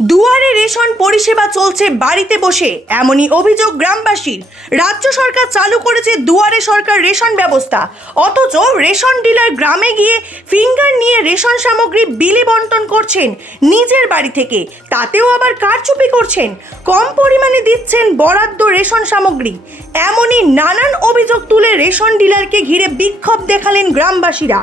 দুয়ারে রেশন পরিষেবা চলছে বাড়িতে বসে, এমনই অভিযোগ গ্রামবাসীর। রাজ্য সরকার চালু করেছে দুয়ারে সরকার রেশন ব্যবস্থা, অথচ রেশন ডিলার গ্রামে গিয়ে ফিঙ্গার নিয়ে রেশন সামগ্রী বিলি বন্টন করছেন নিজের বাড়ি থেকে, তাতেও আবার কারচুপি করছেন, কম পরিমাণে দিচ্ছেন বরাদ্দ রেশন সামগ্রী। এমনই নানান অভিযোগ তুলে রেশন ডিলারকে ঘিরে বিক্ষোভ দেখালেন গ্রামবাসীরা।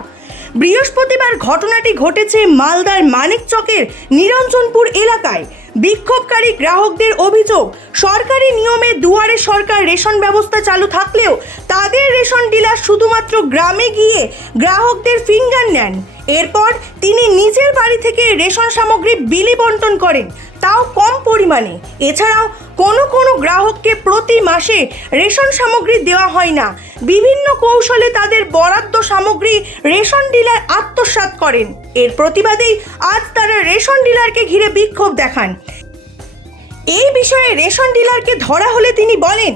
বৃহস্পতিবার ঘটনাটি ঘটেছে মালদার মানিকচকের নিরঞ্জনপুর এলাকায়। বিক্ষোভকারী গ্রাহকদের অভিযোগ, সরকারি নিয়মে দুয়ারে সরকার রেশন ব্যবস্থা চালু থাকলেও তাদের রেশন ডিলার শুধুমাত্র গ্রামে গিয়ে গ্রাহকদের ফিঙ্গার নেন। এরপর তিনি নিজের বাড়ি থেকে রেশন সামগ্রী বিলি বন্টন করেন, তাও কম পরিমাণে। এছাড়াও কোনো গ্রাহককে প্রতি মাসে রেশন সামগ্রী দেওয়া হয় না। বিভিন্ন কৌশলে তাদের বরাদ্দ সামগ্রী রেশন ডিলার আত্মসাৎ করেন। এর প্রতিবাদেই আজ তারা রেশন ডিলারকে ঘিরে বিক্ষোভ দেখান। এই বিষয়ে রেশন ডিলারকে ধরা হলে তিনি বলেন,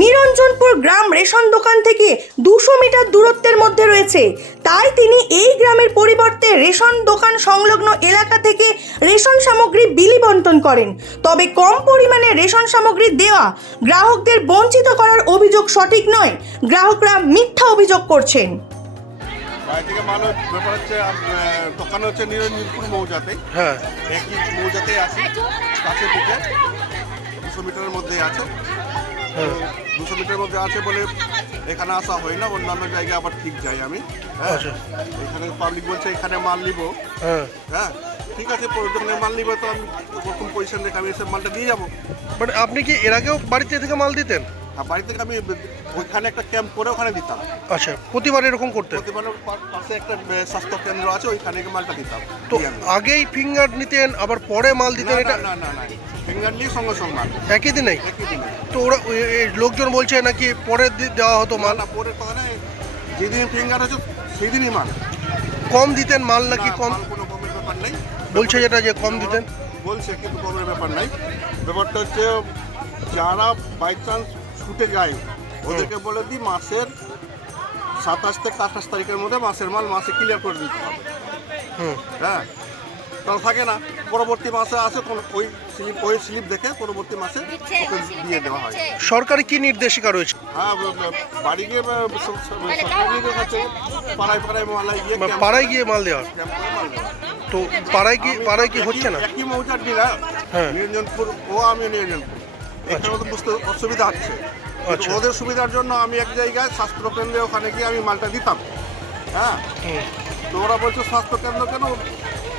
নিরঞ্জনপুর গ্রাম রেশন দোকান থেকে 200 মিটার দূরত্বের মধ্যে রয়েছে, তাই তিনি এই গ্রামের পরিবর্তে রেশন দোকান সংলগ্ন এলাকা থেকে রেশন সামগ্রী বিলি বন্টন করেন। তবে কম পরিমাণে রেশন সামগ্রী দেওয়া গ্রাহকদের বঞ্চিত করার অভিযোগ সঠিক নয়, গ্রাহকরা মিথ্যা অভিযোগ করছেন। দোকান হচ্ছে নিরঞ্জনপুর মৌজাতে, একই মৌজাতে আছে, কাছে দিকে 200 মিটারের মধ্যে আছে। 200 মিটারের মধ্যে আছে বলে এখানে আসা হয় না, অন্যান্য জায়গায় আবার ঠিক যাই আমি। এখানে পাবলিক বলছে এখানে মাল নিব, হ্যাঁ ঠিক আছে, যখন মাল নিব তো আমি ওরকম পজিশন রেখে আমি এসে মালটা দিয়ে যাবো। বাট আপনি কি এর আগেও বাড়িতে থেকে মাল দিতেন? বাড়ি থেকে আমি ওইখানে একটা ক্যাম্প করে ওখানে দিতাম। আচ্ছা, প্রতিবার এরকম করতে? প্রতিবারের পাশে একটা স্বাস্থ্য কেন্দ্র আছে, ওইখানে মালটা দিতাম। তো আগেই ফিঙ্গার নিতেন আবার পরে মাল দিতেন? এটা না না না, ফিঙ্গার নিয়ে সঙ্গে সঙ্গে মাল একই দিনেই? একই দিনে। তো ওরা লোকজন বলছে নাকি পরে দেওয়া হতো মাল? না, পরের কথা নেই, যেদিন ফিঙ্গার হচ্ছে সেই দিনই মাল। কম দিতেন মাল নাকি? কম কোনো কমের ব্যাপার নেই বলছে, যেটা যে কম দিতেন বলছে, কিন্তু কমের ব্যাপার নাই। ব্যাপারটা হচ্ছে যারা বাই চান্স ছুটে যায় ওদেরকে বলে দিই মাসের 27 থেকে 28 তারিখের মধ্যে মাসের মাল মাসে ক্লিয়ার করে দিতে হবে। হ্যাঁ, তাহলে থাকে না, পরবর্তী মাসে আসে ওই স্লিপ দেখে পরবর্তী মাসে ওকে দিয়ে দেওয়া হয়। সরকারি কি নির্দেশিকা রয়েছে? হ্যাঁ, বাড়ি গিয়ে পাড়ায় গিয়ে মাল দেওয়া। তো পাড়ায় কি হচ্ছে না? একই মৌজার ডিলার, নিরঞ্জনপুর ও আমি নিরঞ্জনপুর, এখানে তো বুঝতে অসুবিধা হচ্ছে। ওদের সুবিধার জন্য আমি এক জায়গায় স্বাস্থ্যকেন্দ্রে ওখানে গিয়ে আমি মালটা দিতাম। হ্যাঁ, তো ওরা বলছে স্বাস্থ্যকেন্দ্র কেন?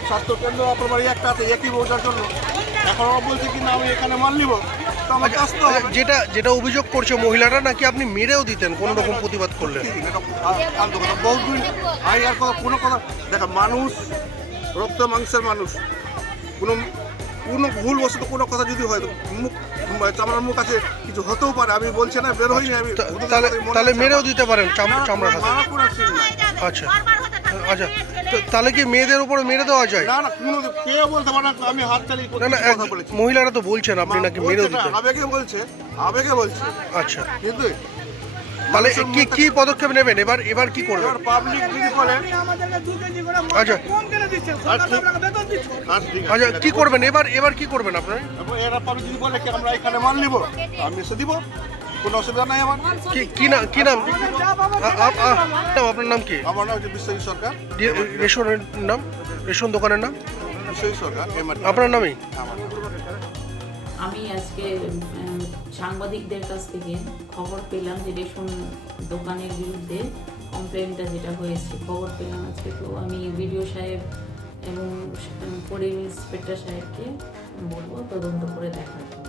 স্বাস্থ্যকেন্দ্র আপনার বাড়ি একটা আছে একই মৌজার জন্য। এখন ওরা বলছে কি না আমি এখানে মাল নিব, তো আমার আসতে হবে। যেটা অভিযোগ করছে মহিলারা নাকি আপনি মেরেও দিতেন কোনো রকম প্রতিবাদ করলে? বহুদিন আগে আর কোনো কথা দেখা, মানুষ রক্ত মাংসের মানুষ, কোনো ভুল বশত কোনো কথা যদি হয়, মুখ চামড়ার মুখ আছে, কিছু হতেও পারে। আমি বলছি না বের হইনি আমি, তাহলে মেরেও দিতে পারেন চামড়া খাতে? আচ্ছা আচ্ছা, তাহলে কি মেয়েদের উপরে মেরে দেওয়া যায়? না না, কে বলতে পারে না, আমি হাত চালিয়ে না, মহিলারা তো বলছেন আপনি নাকি মেরেও দিতেন। আবেগে বলছে। আচ্ছা, কিন্তু তাহলে কি পদক্ষেপ নেবেন এবার কি করবেন? পাবলিক যদি বলে আচ্ছা আচ্ছা, কি করবেন এবার কি করবেন আপনারা? এরা পাবলিক যদি বলে কি আমরা এখানে মাল নিব, আমি এসে দিব, কোনো অসুবিধা নাই আমার। কি নাম আপনার? নাম কি? আমার নাম হচ্ছে বিশ্বজিৎ সরকার। রেশনের নাম? রেশন দোকানের নাম বিশ্বজিৎ সরকার। আপনার নামই? আমি আজকে সাংবাদিকদের কাছ থেকে খবর পেলাম যে রেশন দোকানের বিরুদ্ধে কমপ্লেনটা যেটা হয়েছে খবর পেলাম আজকে। তো আমি বিডিও সাহেব এবং পরিবেশ ইন্সপেক্টর সাহেবকে বলবো তদন্ত করে দেখার জন্য।